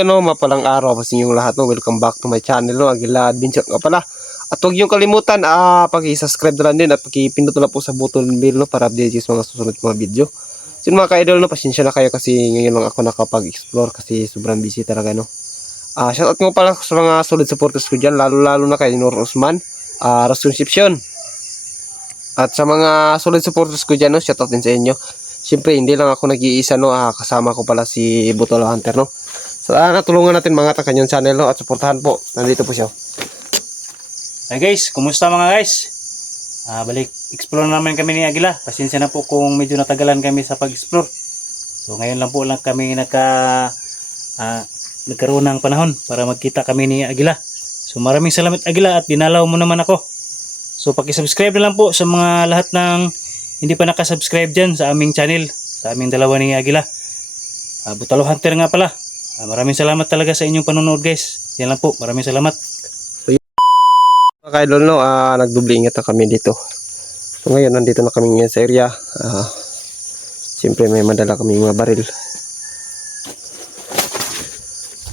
Ayan o, mapalang araw sa inyong lahat no. Welcome back to my channel no. Agila Adventure nga pala. At huwag niyong kalimutan, ah, pag-subscribe na lang din at pag-pindot na po sa button bell no para update yung mga susunod mga video. So mga ka-idol no, pasensya na kayo kasi ngayon lang ako nakapag-explore kasi sobrang busy talaga no. Ah, shoutout nga pala sa mga solid supporters ko dyan, lalo-lalo na kay Nor Usman, ah, Concepcion. At sa mga solid supporters ko dyan no, shoutout din sa inyo. Siyempre, hindi lang ako nag-iisa no, ah, kasama ko pala si Butolo Hunter no. So, ah, natulungan natin mga ta kanyang channel no, at supportahan po. Nandito po siya. Hi guys, kumusta mga guys? Ah, balik explore naman kami ni Agila. Pasensya na po kung medyo natagalan kami sa pag-explore. So ngayon lang po lang kami nagka ah, nagkaroon ng panahon para magkita kami ni Agila. So maraming salamat Agila at dinalaw mo naman ako. So paki-subscribe na lang po sa mga lahat ng hindi pa nakasubscribe dyan sa aming channel, sa aming dalawa ni Agila. Ah, Butalo Hunter nga pala. Ah, maraming salamat talaga sa inyong panonood guys. Yan lang po, maraming salamat. Mga ka-idol no, ah, nagdubli ingat na kami dito. So ngayon, nandito na kami ngayon sa area. Ah, Siyempre may madala kami mga baril.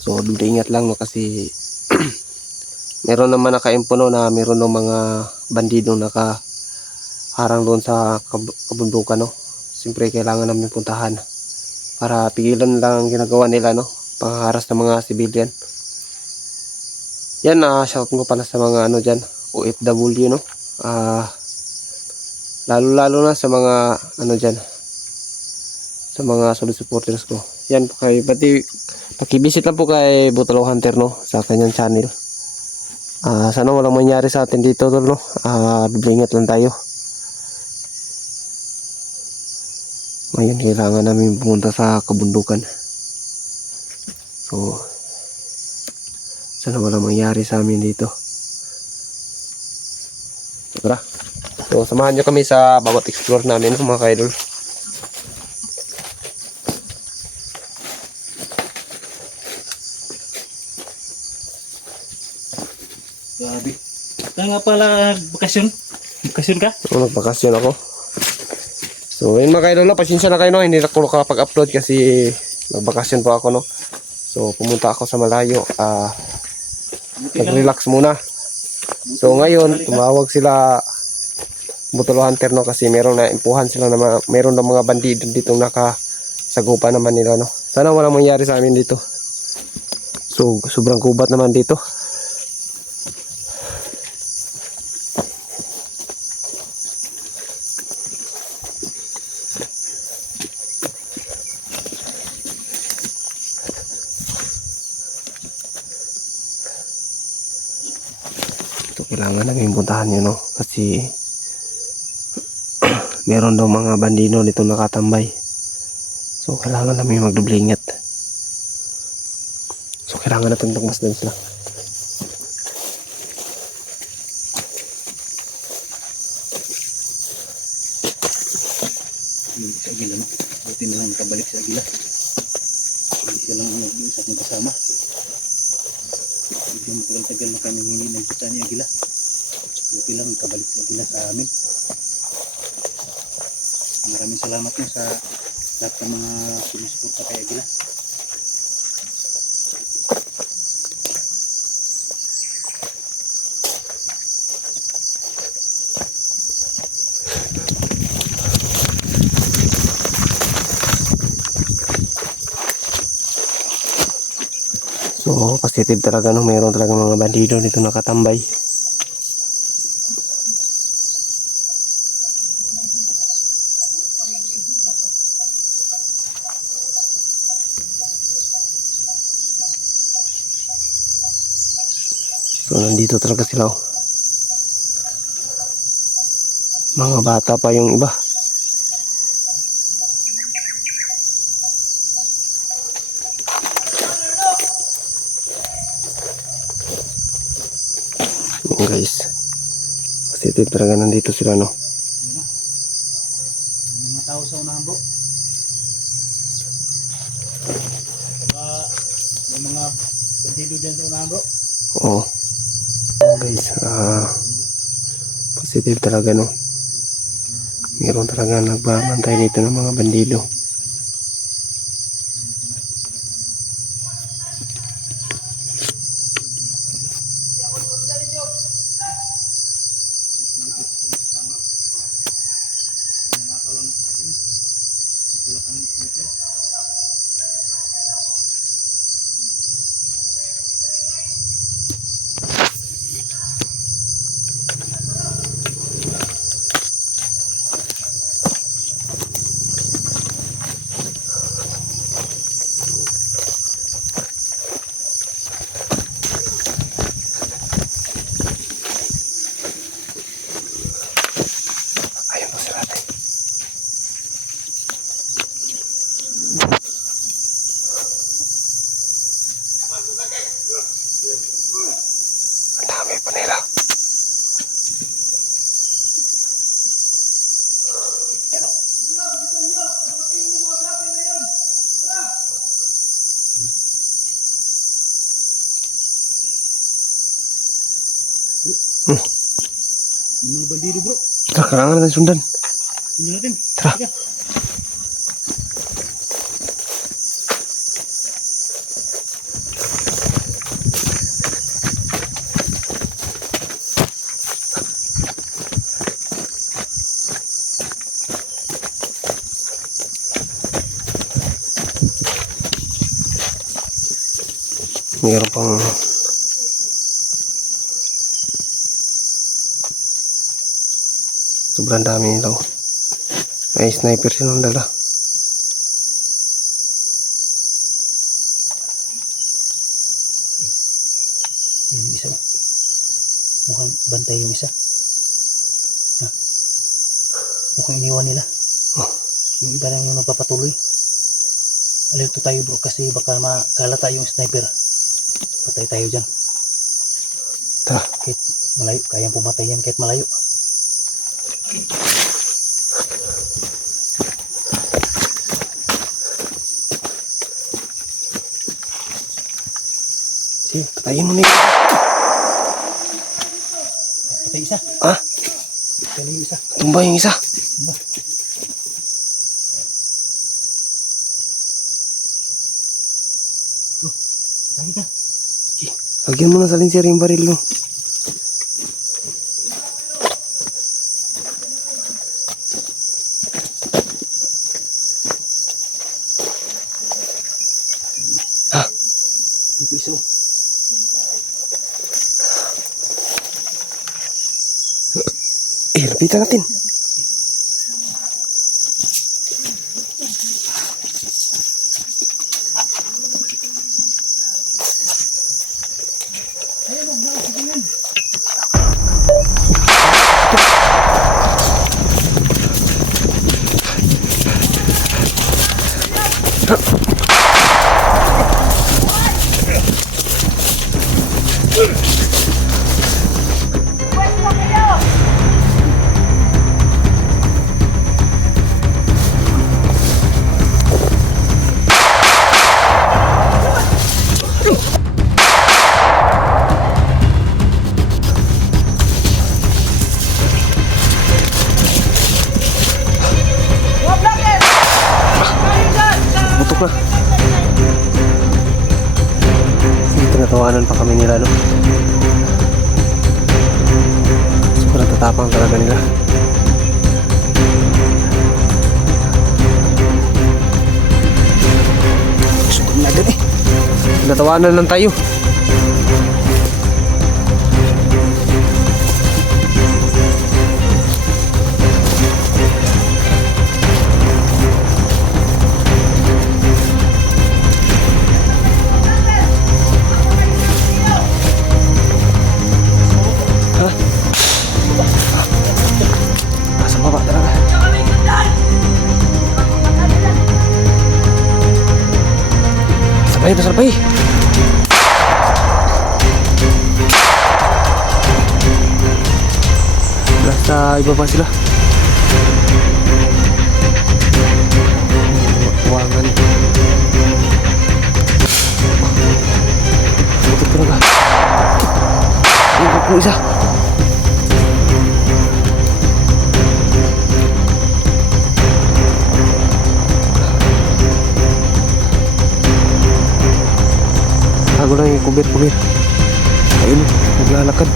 So dubli ingat lang no kasi meron naman naka-info no na meron ng mga bandido naka harang doon sa kab- kabundukan no. Siyempre kailangan namin puntahan para pigilan lang ang ginagawa nila no. Pangharas ng mga civilian. Yan, ah, shout ko pala sa mga ano dyan, OFW, no? Ah, lalo-lalo na sa mga, ano dyan, sa mga solid supporters ko. Yan, kay, pati, pakibisit lang po kay Butalo Hunter, no? Sa kanyang channel. Ah, sana walang mangyari sa atin dito, tol, no? Ah, bibingat lang tayo. Ngayon, kailangan namin pumunta sa kabundukan. So, sana wala mangyari sa amin dito. Tara. So, samahan nyo kami sa bawat explore namin, mga ka-idol. Grabe. Kaya nga pala bakasyon. Bakasyon ka? So, nagbakasyon ako. So, yun mga ka-idol, no? pasensya na kayo, no? Hindi na ako nakapag-upload kasi nagbakasyon po ako, no? So, pumunta ako sa malayo. Ah, nag-relax muna. So, ngayon, tumawag sila Butolo Hunter, no? Kasi meron na impuhan sila na mga, meron na mga bandido dito nakasagupa naman nila, no? Sana walang mangyari sa amin dito. So, sobrang kubat naman dito. Kailangan namin puntahan yun, no? Kasi meron daw mga bandino dito nakatambay. So, kailangan namin magdoble ingat. So, kailangan natin tagmasdan sila. Yung sa Agila no. Buti na lang nakabalik sa Agila. Hindi siya lang ang nag-iisa kong kasama. Medyo matagal-tagal na kami hindi nagkita ni Agila. Buti lang nakabalik si Agila sa amin. Maraming salamat mo sa lahat ng mga sumusuporta kay Agila. So, positive talaga no, meron talaga mga bandido dito nakatambay. So, nandito talaga sila. oh. Mga bata pa yung iba. Yun guys. Positive talaga nandito sila no. Mga tao sa unahan bro. Diba, may mga bandido dyan sa unahan bro. Oo. Guys, ah positive talaga no. Meron talaga nagbabantay dito ng mga bandido. Mga bandido bro. Tara, kailangan natin sundan. Sundan natin. Tara. Teka. Mayroon Sobrang dami nila. oh. May sniper silang dala. Yan isa. Mukhang bantay yung isa. Ha? Mukhang iniwan nila. Oh. Yung iba lang yung nagpapatuloy. Alerto tayo bro kasi baka makalata yung sniper. Patay tayo dyan. Tara. Kahit malayo, kayang pumatay yan kahit malayo. Sige, patayin mo na yun. Patay isa. Ha? Patay yung isa. Tumba yung isa. Ba? Oh, lagi ka. Lagyan mo na sa linser yung baril mo. Hindi ko isa. oh. Lapitan natin. Butok na. Tinatawanan pa kami nila, no? Sobrang tatapang talaga nila. Sugat na agad eh. Tinatawanan lang tayo. Nasa baba talaga. Sabay, sabay. Nasa iba pa sila. Wangan. Butot talaga. Yung po isa. Tago lang yung kubir-kubir. Ayun, naglalakad.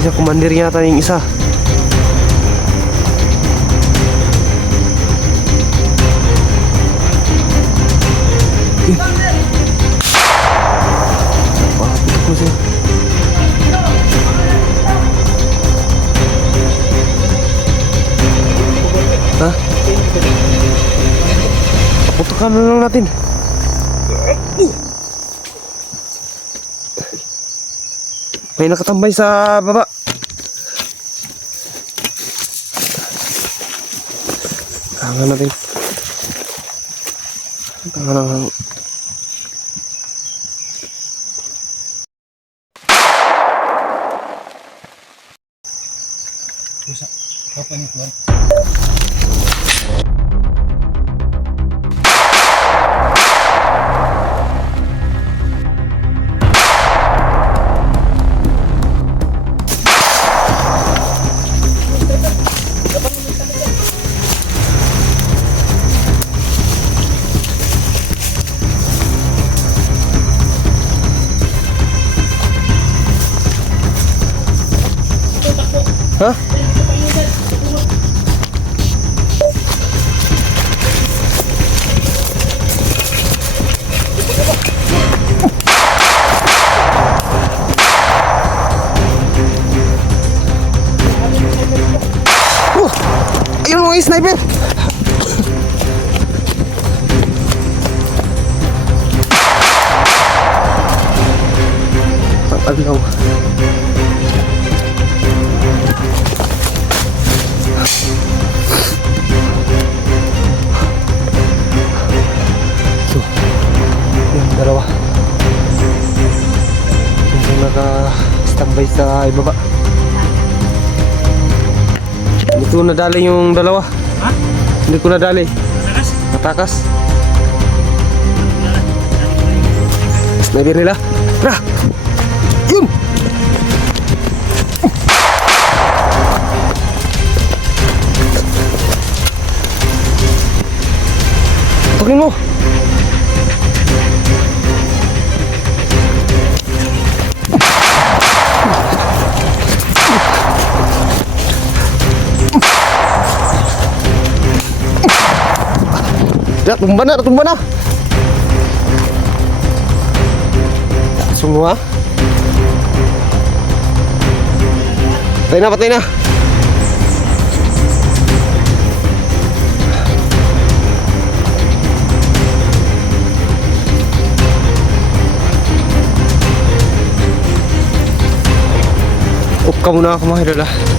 Isa commander yata yung isa. Wah, putok na siya. Ha? Putukan na lang natin. May nakatambay sa baba. Tangan natin. Tangan lang. Ha? Oh! Ayun mga sniper! Sa ibaba. Hindi ko nadali yung dalawa. Ha? Hindi ko nadali. Takas? Natakas. Sniper nila. Tara! Ya, tumba na, tumba na. Semua. Patay na, patay na. Up muna ako mga idol ah.